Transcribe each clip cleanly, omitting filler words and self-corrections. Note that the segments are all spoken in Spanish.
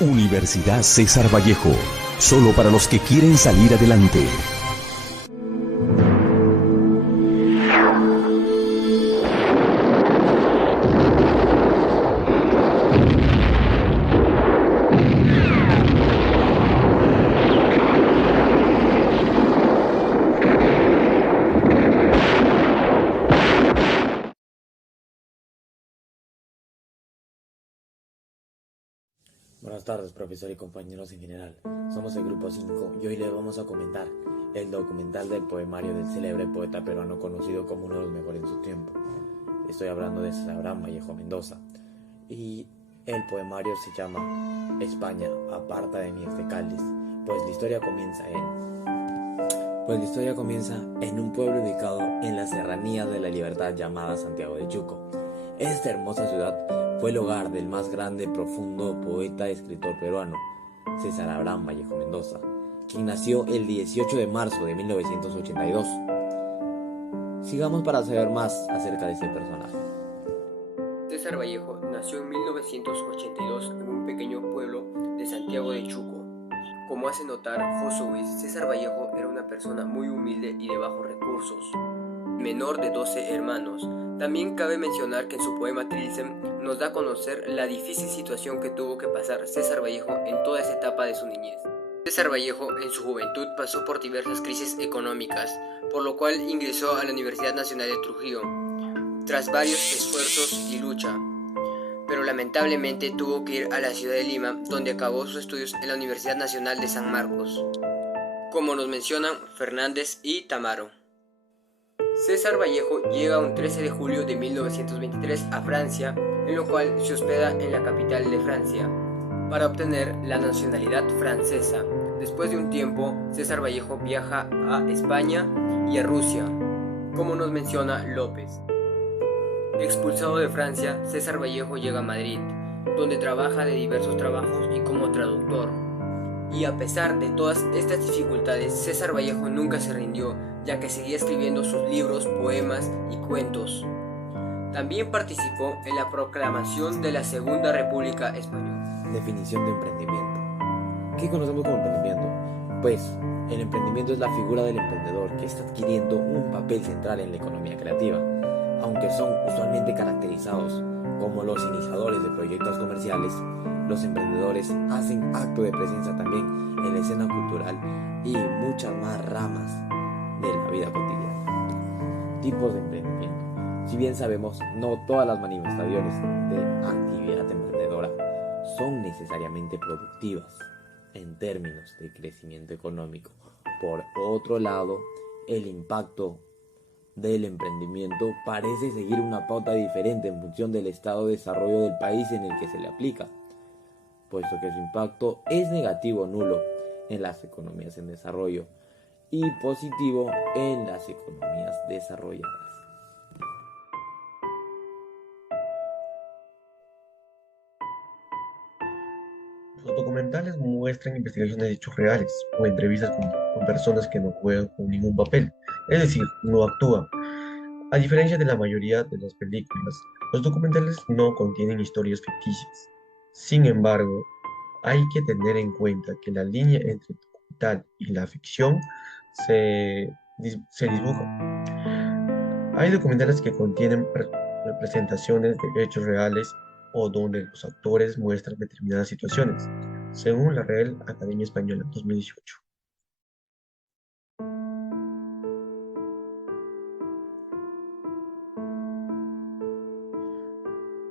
Universidad César Vallejo, solo para los que quieren salir adelante. Buenas tardes, profesor y compañeros en general. Somos el grupo 5 y hoy les vamos a comentar el documental del poemario del célebre poeta peruano conocido como uno de los mejores en su tiempo. Estoy hablando de César Abraham Vallejo Mendoza. Y el poemario se llama España, aparta de mí este cáliz, pues la historia comienza en un pueblo ubicado en la serranía de la Libertad llamada Santiago de Chuco. Esta hermosa ciudad fue el hogar del más grande, profundo poeta y escritor peruano, César Abraham Vallejo Mendoza, quien nació el 18 de marzo de 1982. Sigamos para saber más acerca de este personaje. César Vallejo nació en 1982 en un pequeño pueblo de Santiago de Chuco. Como hace notar José Luis, César Vallejo era una persona muy humilde y de bajos recursos, menor de 12 hermanos. También cabe mencionar que en su poema Trilce nos da a conocer la difícil situación que tuvo que pasar César Vallejo en toda esa etapa de su niñez. César Vallejo en su juventud pasó por diversas crisis económicas, por lo cual ingresó a la Universidad Nacional de Trujillo, tras varios esfuerzos y lucha, pero lamentablemente tuvo que ir a la ciudad de Lima, donde acabó sus estudios en la Universidad Nacional de San Marcos, como nos mencionan Fernández y Tamaro. César Vallejo llega un 13 de julio de 1923 a Francia, en lo cual se hospeda en la capital de Francia, para obtener la nacionalidad francesa. Después de un tiempo, César Vallejo viaja a España y a Rusia, como nos menciona López. Expulsado de Francia, César Vallejo llega a Madrid, donde trabaja de diversos trabajos y como traductor. Y a pesar de todas estas dificultades, César Vallejo nunca se rindió, ya que seguía escribiendo sus libros, poemas y cuentos. También participó en la proclamación de la Segunda República Española. Definición de emprendimiento. ¿Qué conocemos como emprendimiento? Pues, el emprendimiento es la figura del emprendedor que está adquiriendo un papel central en la economía creativa, aunque son usualmente caracterizados como los iniciadores de proyectos comerciales. Los emprendedores hacen acto de presencia también en la escena cultural y muchas más ramas de la vida cotidiana. Tipos de emprendimiento. Si bien sabemos, no todas las manifestaciones de actividad emprendedora son necesariamente productivas en términos de crecimiento económico. Por otro lado, el impacto del emprendimiento parece seguir una pauta diferente en función del estado de desarrollo del país en el que se le aplica, puesto que su impacto es negativo o nulo en las economías en desarrollo y positivo en las economías desarrolladas. Los documentales muestran investigaciones de hechos reales o entrevistas con personas que no juegan con ningún papel, es decir, no actúan. A diferencia de la mayoría de las películas, los documentales no contienen historias ficticias. Sin embargo, hay que tener en cuenta que la línea entre el documental y la ficción se dibuja. Hay documentales que contienen representaciones de hechos reales o donde los actores muestran determinadas situaciones, según la Real Academia Española 2018.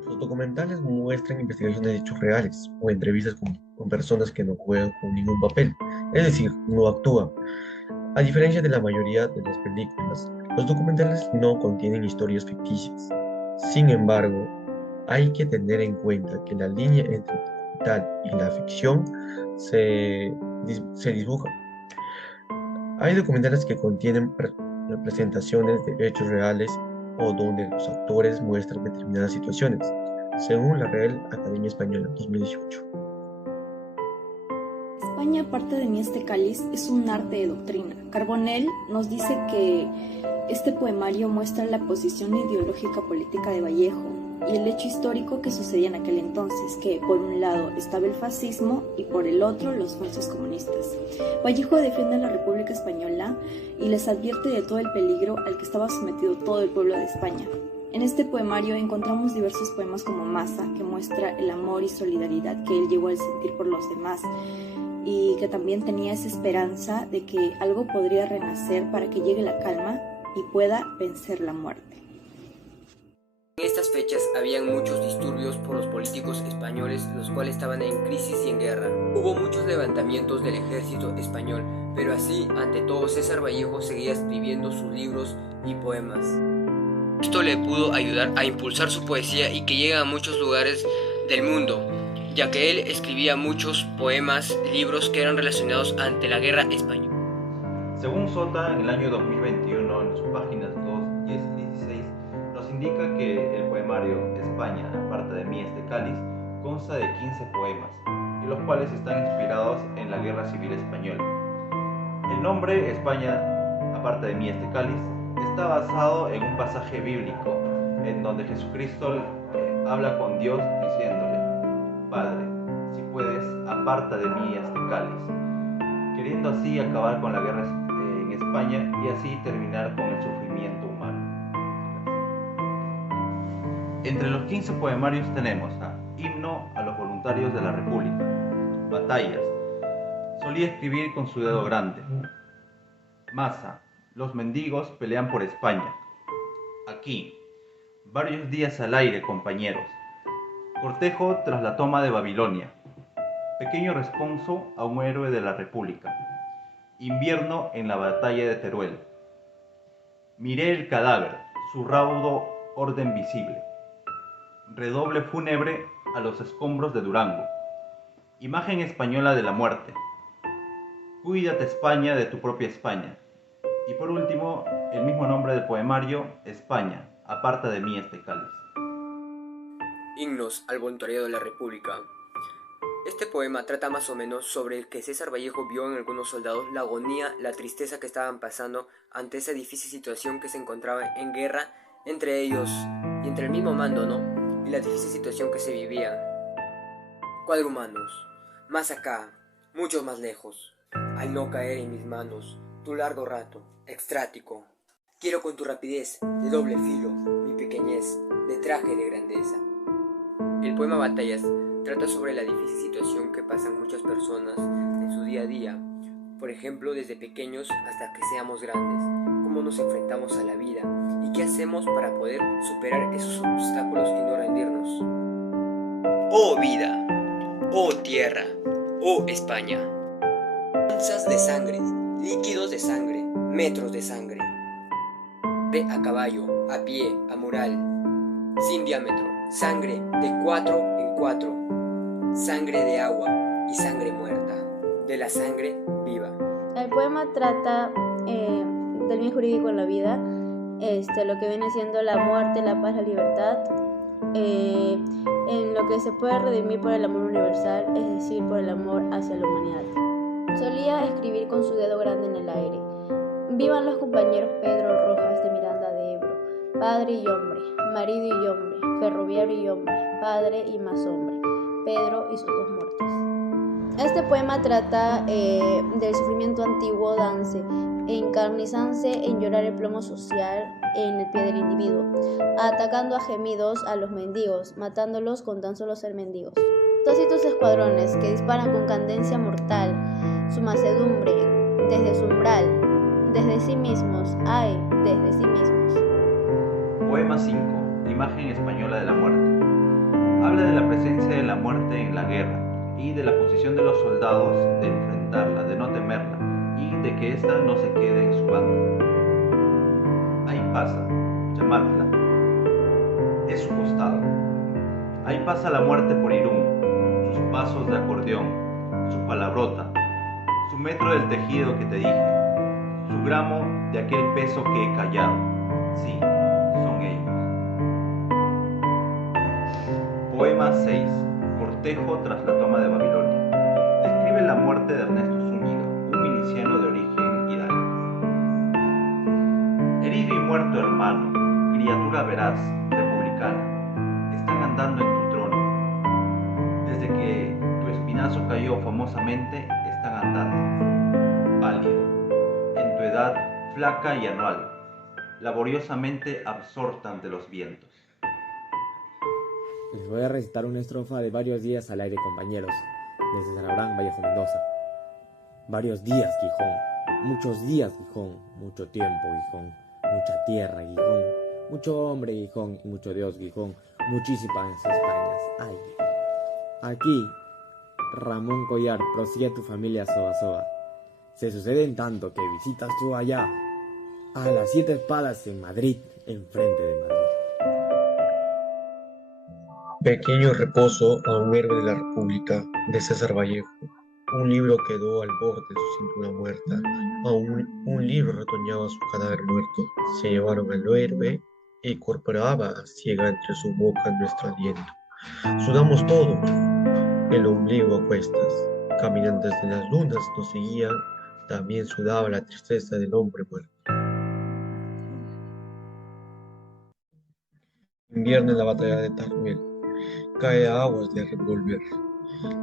Los documentales muestran investigaciones de hechos reales o entrevistas con personas que no juegan con ningún papel, es decir, no actúan. A diferencia de la mayoría de las películas, los documentales no contienen historias ficticias. Sin embargo, hay que tener en cuenta que la línea entre el documental y la ficción se dibuja. Hay documentales que contienen representaciones de hechos reales o donde los actores muestran determinadas situaciones, según la Real Academia Española 2018. España, aparte de mí este cáliz, es un arte de doctrina. Carbonell nos dice que este poemario muestra la posición ideológica política de Vallejo, y el hecho histórico que sucedía en aquel entonces, que por un lado estaba el fascismo y por el otro los falsos comunistas. Vallejo defiende a la República Española y les advierte de todo el peligro al que estaba sometido todo el pueblo de España. En este poemario encontramos diversos poemas como Masa, que muestra el amor y solidaridad que él llegó a sentir por los demás, y que también tenía esa esperanza de que algo podría renacer para que llegue la calma y pueda vencer la muerte. En estas fechas habían muchos disturbios por los políticos españoles, los cuales estaban en crisis y en guerra. Hubo muchos levantamientos del ejército español, pero así, ante todo, César Vallejo seguía escribiendo sus libros y poemas. Esto le pudo ayudar a impulsar su poesía y que llegue a muchos lugares del mundo, ya que él escribía muchos poemas, libros que eran relacionados ante la guerra española. Según Sota, en el año 2021, en sus páginas 2, 10 y 16, nos indica que el poemario España, aparte de mí este cáliz, consta de 15 poemas, y los cuales están inspirados en la Guerra Civil Española. El nombre España, aparte de mí este cáliz, está basado en un pasaje bíblico, en donde Jesucristo habla con Dios diciéndole: Padre, si puedes, aparta de mí este cáliz, queriendo así acabar con la guerra en España y así terminar con el sufrimiento humano. Entre los 15 poemarios tenemos Himno a los voluntarios de la República, Batallas, solía escribir con su dedo grande, Masa, los mendigos pelean por España, Aquí, varios días al aire, compañeros, Cortejo tras la toma de Babilonia, Pequeño responso a un héroe de la República, Invierno en la batalla de Teruel, Miré el cadáver, su raudo orden visible, Redoble fúnebre a los escombros de Durango, Imagen española de la muerte, Cuídate España de tu propia España, y por último, el mismo nombre del poemario, España, aparta de mí este cáliz. Himnos al voluntariado de la República. Este poema trata más o menos sobre el que César Vallejo vio en algunos soldados la agonía, la tristeza que estaban pasando ante esa difícil situación que se encontraba en guerra entre ellos y entre el mismo mando, ¿no? Y la difícil situación que se vivía. Cuadrumanos, más acá, muchos más lejos, al no caer en mis manos, tu largo rato, extrático. Quiero con tu rapidez, de doble filo, mi pequeñez, de traje de grandeza. El poema Batallas trata sobre la difícil situación que pasan muchas personas en su día a día, por ejemplo desde pequeños hasta que seamos grandes, cómo nos enfrentamos a la vida y qué hacemos para poder superar esos obstáculos y no rendirnos. Oh vida, oh tierra, oh España, onzas de sangre, líquidos de sangre, metros de sangre, a caballo, a pie, a mural, sin diámetro, sangre de 4 en 4, sangre de agua y sangre muerta, de la sangre viva. El poema trata del bien jurídico en la vida, lo que viene siendo la muerte, la paz, la libertad, en lo que se puede redimir por el amor universal, es decir, por el amor hacia la humanidad. Solía escribir con su dedo grande en el aire. Vivan los compañeros Pedro Rojas de Miranda de Ebro, padre y hombre, marido y hombre, ferroviario y hombre, padre y más hombre, Pedro y sus 2 muertes. Este poema trata del sufrimiento antiguo dance, encarnizarse en llorar el plomo social en el pie del individuo, atacando a gemidos a los mendigos, matándolos con tan solo ser mendigos. Tóxitos escuadrones que disparan con cadencia mortal, su macedumbre desde su umbral, desde sí mismos, ay, desde sí mismos. Poema 5. Imagen española de la muerte. Habla de la presencia de la muerte en la guerra y de la posición de los soldados de enfrentarla, de no temerla y de que ésta no se quede en su bando. Ahí pasa, llamadla, es su costado. Ahí pasa la muerte por Irún, sus pasos de acordeón, su palabrota, su metro del tejido que te dije, su gramo de aquel peso que he callado. Sí, son ellos. Poema 6. Cortejo tras la toma de Babilonia. Describe la muerte de Ernesto Zúñiga, un miliciano de origen hidalgo. Herido y muerto hermano, criatura veraz, republicana, ello famosamente están andantes, pálido, en tu edad flaca y anual, laboriosamente absorta ante los vientos. Les voy a recitar una estrofa de Varios días al aire, compañeros, de César Abraham Vallejo Mendoza. Varios días, Gijón, muchos días, Gijón, mucho tiempo, Gijón, mucha tierra, Gijón, mucho hombre, Gijón, y mucho Dios, Gijón, muchísimas Españas. Ay, aquí, Ramón Collar, prosigue tu familia Soba Soba. Se suceden tanto que visitas tú allá, a las 7 espadas en Madrid, enfrente de Madrid. Pequeño reposo a un héroe de la República, de César Vallejo. Un libro quedó al borde de su cintura muerta. Un libro retoñaba su cadáver muerto. Se llevaron al héroe y corporaba ciega entre su boca nuestro aliento. Sudamos todos, el ombligo a cuestas. Caminantes de las lunas nos seguían. También sudaba la tristeza del hombre muerto. Invierno en la batalla de Teruel. Cae a aguas de revólver,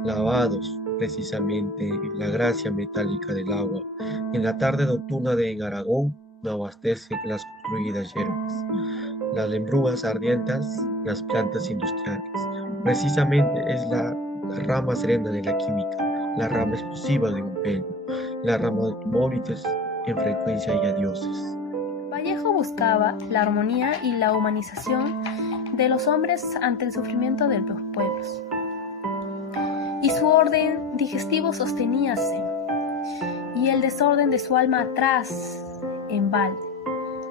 lavados precisamente en la gracia metálica del agua. En la tarde nocturna de Aragón no abastecen las construidas hierbas, las lembrugas ardientes, las plantas industriales. Precisamente es la rama serena de la química, la rama explosiva de un pelo, la rama de automóviles en frecuencia y adioses. Vallejo buscaba la armonía y la humanización de los hombres ante el sufrimiento de los pueblos. Y su orden digestivo sosteníase, y el desorden de su alma atrás, en balde.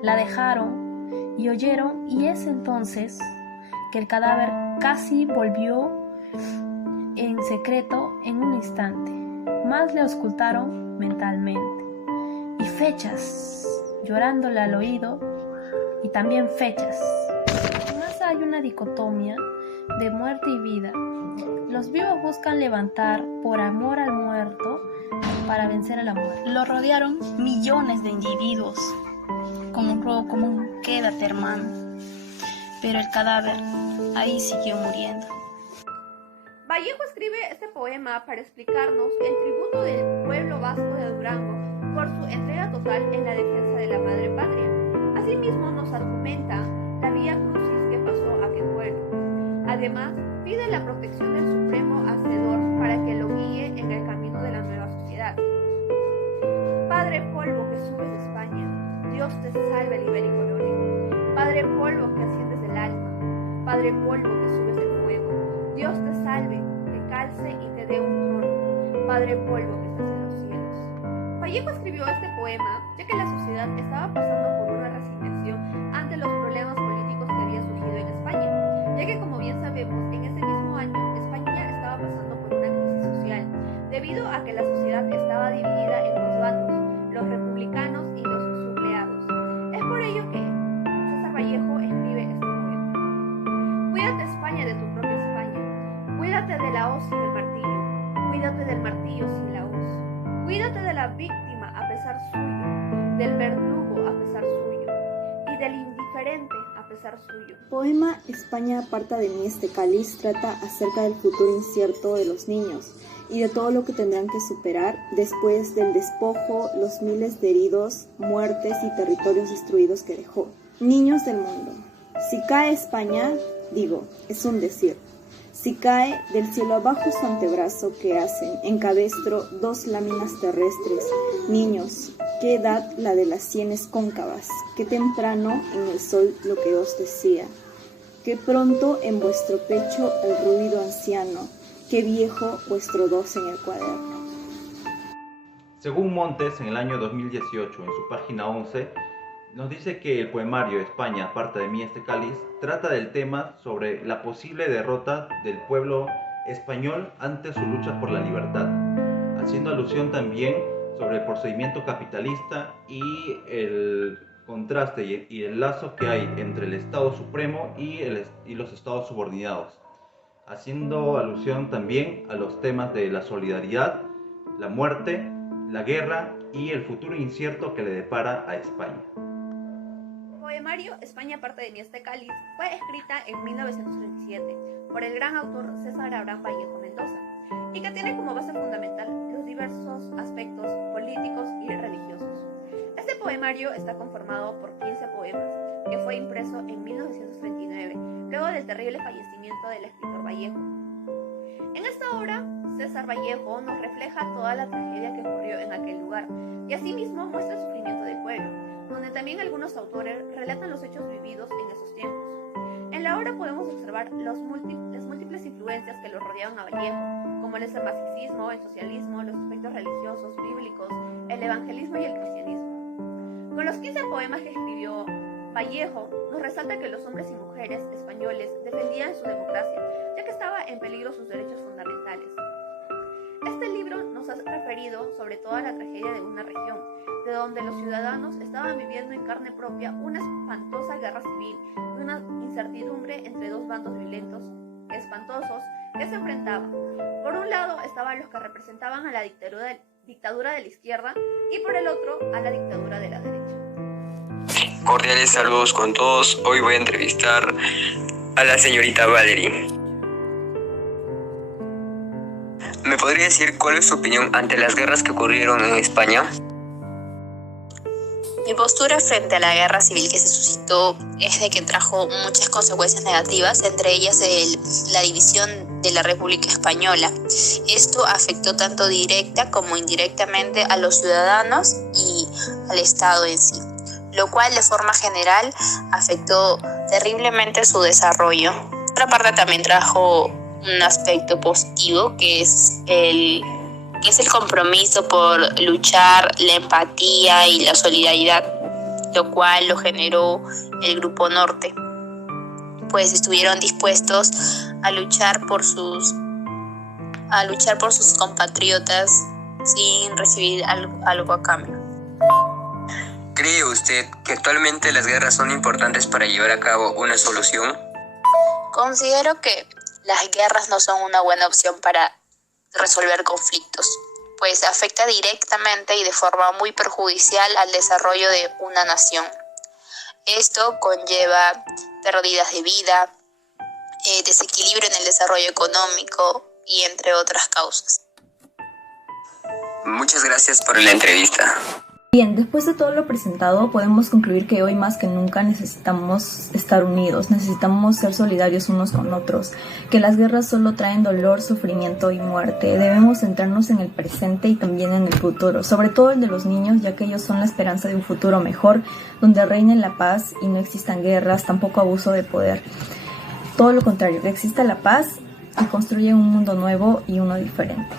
La dejaron y oyeron, y es entonces que el cadáver casi volvió en secreto en un instante. Más le auscultaron mentalmente. Y fechas, llorándole al oído, y también fechas. Hay una dicotomía de muerte y vida. Los vivos buscan levantar por amor al muerto para vencer a la muerte. Lo rodearon millones de individuos con un robo común: quédate, hermano. Pero el cadáver ahí siguió muriendo. Vallejo escribe este poema para explicarnos el tributo del pueblo vasco de Durango por su entrega total en la defensa de la madre patria. Asimismo nos argumenta la vía crucis que pasó aquel pueblo. Además, pide la protección del Supremo Hacedor para que lo guíe en el camino de la nueva sociedad. Padre polvo que subes de España, Dios te salve el ibérico leonero. Padre polvo que asciendes del alma, Padre polvo que subes del fuego, Dios te salve, te calce y te dé un trono. Padre polvo que estás en los cielos. Vallejo escribió este poema ya que la sociedad estaba pasando por una resignación ante los problemas políticos que había surgido en España, ya que, como bien sabemos, en ese mismo año España estaba pasando por una crisis social, debido a que la sociedad estaba dividida en dos bandos, los republicanos y los sublevados. Es por ello que César Vallejo escribe este poema. Cuídate, España, de tu propia España. Cuídate de la hoz y del martillo. Cuídate del martillo sin la hoz. Cuídate de la víctima a pesar suyo, del verdugo a pesar suyo, y del indiferente a pesar suyo. Poema España aparta de mí este cáliz trata acerca del futuro incierto de los niños y de todo lo que tendrán que superar después del despojo, los miles de heridos, muertes y territorios destruidos que dejó. Niños del mundo, si cae España, digo, es un decir. Si cae del cielo abajo su antebrazo, ¿qué hacen? En cabestro dos láminas terrestres. Niños, qué edad la de las sienes cóncavas, qué temprano en el sol lo que os decía, qué pronto en vuestro pecho el ruido anciano, qué viejo vuestro dos en el cuaderno. Según Montes, en el año 2018, en su página 11, nos dice que el poemario España aparta de mí este cáliz trata del tema sobre la posible derrota del pueblo español ante su lucha por la libertad, haciendo alusión también sobre el procedimiento capitalista y el contraste y el lazo que hay entre el Estado Supremo y los Estados subordinados, haciendo alusión también a los temas de la solidaridad, la muerte, la guerra y el futuro incierto que le depara a España. Poemario España aparta de mí este cáliz fue escrita en 1937 por el gran autor César Abraham Vallejo Mendoza. y que tiene como base fundamental los diversos aspectos políticos y religiosos. Este poemario está conformado por 15 poemas, que fue impreso en 1939, luego del terrible fallecimiento del escritor Vallejo. En esta obra, César Vallejo nos refleja toda la tragedia que ocurrió en aquel lugar, y asimismo muestra el sufrimiento del pueblo, donde también algunos autores relatan los hechos vividos en esos tiempos. En la obra podemos observar las múltiples influencias que lo rodeaban a Vallejo, como el marxismo, el socialismo, los aspectos religiosos, bíblicos, el evangelismo y el cristianismo. Con los 15 poemas que escribió Vallejo, nos resalta que los hombres y mujeres españoles defendían su democracia, ya que estaba en peligro sus derechos fundamentales. Este libro nos ha referido sobre toda la tragedia de una región, de donde los ciudadanos estaban viviendo en carne propia una espantosa guerra civil y una incertidumbre entre dos bandos violentos, espantosos, que se enfrentaban. Por un lado estaban los que representaban a la dictadura de la izquierda y por el otro a la dictadura de la derecha. Cordiales saludos con todos. Hoy voy a entrevistar a la señorita Valerie. ¿Me podría decir cuál es su opinión ante las guerras que ocurrieron en España? Mi postura frente a la guerra civil que se suscitó es de que trajo muchas consecuencias negativas, entre ellas la división de la República Española. Esto afectó tanto directa como indirectamente a los ciudadanos y al Estado en sí, lo cual de forma general afectó terriblemente su desarrollo. Por otra parte también trajo un aspecto positivo que es el compromiso por luchar, la empatía y la solidaridad, lo cual lo generó el Grupo Norte, pues estuvieron dispuestos a luchar por sus compatriotas sin recibir algo a cambio. ¿Cree usted que actualmente las guerras son importantes para llevar a cabo una solución? Considero que las guerras no son una buena opción para resolver conflictos, pues afecta directamente y de forma muy perjudicial al desarrollo de una nación. Esto conlleva pérdidas de vida, desequilibrio en el desarrollo económico y entre otras causas. Muchas gracias por la entrevista. Bien, después de todo lo presentado, podemos concluir que hoy más que nunca necesitamos estar unidos, necesitamos ser solidarios unos con otros, que las guerras solo traen dolor, sufrimiento y muerte. Debemos centrarnos en el presente y también en el futuro, sobre todo el de los niños, ya que ellos son la esperanza de un futuro mejor, donde reine la paz y no existan guerras, tampoco abuso de poder. Todo lo contrario, que exista la paz y construya un mundo nuevo y uno diferente.